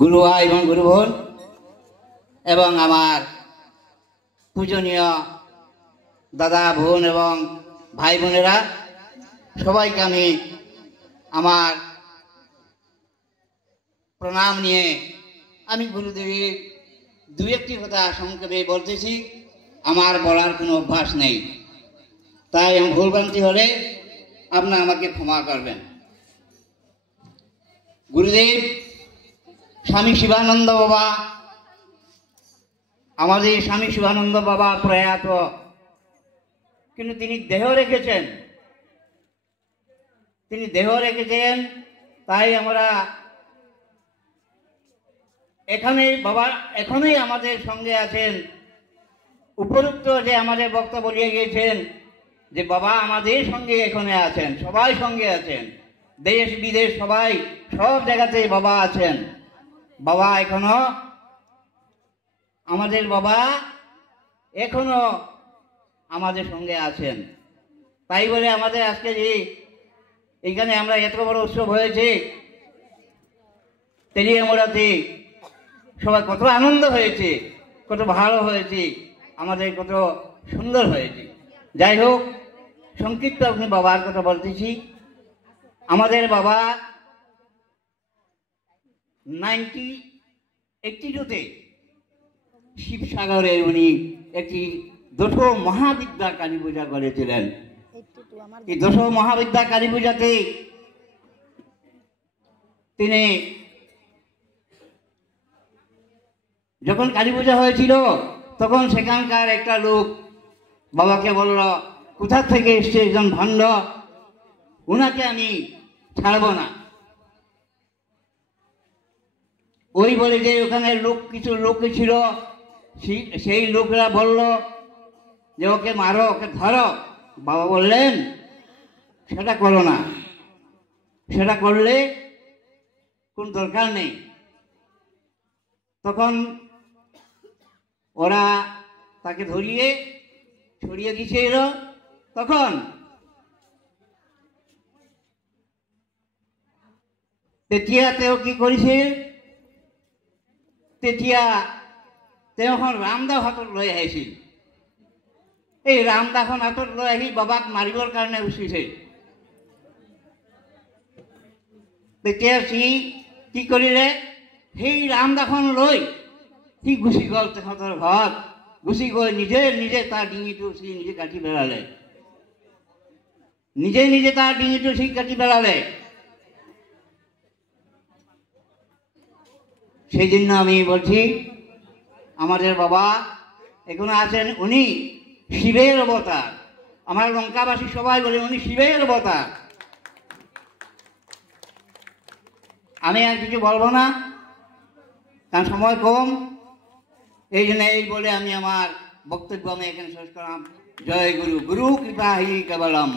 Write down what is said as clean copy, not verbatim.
গুরু ভাই এবং গুরু বোন এবং আমার পূজনীয় দাদা বোন এবং ভাই বোনেরা সবাইকে আমি আমার প্রণাম নিয়ে আমি গুরুদেবের দু একটি কথা সংক্ষেপে বলতেছি। আমার বলার কোনো অভ্যাস নেই, তাই আমি ভুলভ্রান্তি হলে আপনারা আমাকে ক্ষমা করবেন। গুরুদেব স্বামী শিবানন্দ বাবা, আমাদের স্বামী শিবানন্দ বাবা প্রয়াত, কিন্তু তিনি দেহ রেখেছেন, তাই আমরা এখানে বাবা এখনই আমাদের সঙ্গে আছেন। উপরোক্ত যে আমাদের বক্তা বলিয়ে গিয়েছেন যে বাবা আমাদের সঙ্গে এখানে আছেন, সবাই সঙ্গে আছেন, দেশ বিদেশ সবাই সব জায়গাতে বাবা আছেন। বাবা এখনো আমাদের সঙ্গে আছেন। তাই বলে আমাদের আজকে যে এইখানে আমরা এত বড় উৎসব হয়েছে, তেলিয়ামুড়াতে সবাই কত আনন্দ হয়েছে, কত ভালো হয়েছে, আমাদের কত সুন্দর হয়েছে। যাই হোক, সংক্ষিপ্ত আপনি বাবার কথা বলতেছি। আমাদের বাবা 1982-তে শিবসাগরে উনি একটি দশ মহাবিদ্যা কালী পূজা করেছিলেন। এই 10 মহাবিদ্যা কালী পূজাতে তিনি যখন কালী পূজা হয়েছিল তখন সেখানকার একটা লোক বাবাকে বলল, কোথা থেকে এসছে একজন ভণ্ড, ওনাকে আমি ছাড়ব না। ওই বলে যে ওখানে কিছু লোক ছিল, সেই লোকরা বলল যে ওকে মারো, ওকে ধরো। বাবা বললেন সেটা করো না, সেটা করলে কোন দরকার নেই। তখন ওরা তাকে ধরিয়ে ছড়িয়ে দিছে এলো। তখন তেতিয়াতেও কি করেছে, তখন রামদা হাতত লৈ আহিছিল। এই রামদাখন হাতত লৈ আহি বাবাক মাৰিবৰ কাৰণে উঠিছে। তেতিয়া সি কি কৰিলে, সেই ৰামদাখন লৈ সি গুচি গ'ল তেখেতৰ ঘৰত। গুচি গৈ নিজে তাৰ ডিঙিটো সি নিজে কাটি পেলালে, নিজে তাৰ ডিঙিটো সি কাটি পেলালে। সেই জন্য আমি বলছি আমাদের বাবা এখনো আছেন, উনি শিবের অবতার। আমার লঙ্কাবাসী সবাই বলে উনি শিবের অবতার। আমি আর কিছু বলবো না, কারণ সময় কম। এই জন্য এই বলে আমি আমার বক্তব্য এখানে শেষ করলাম। জয় গুরু, গুরু কৃপা হি কেবলম।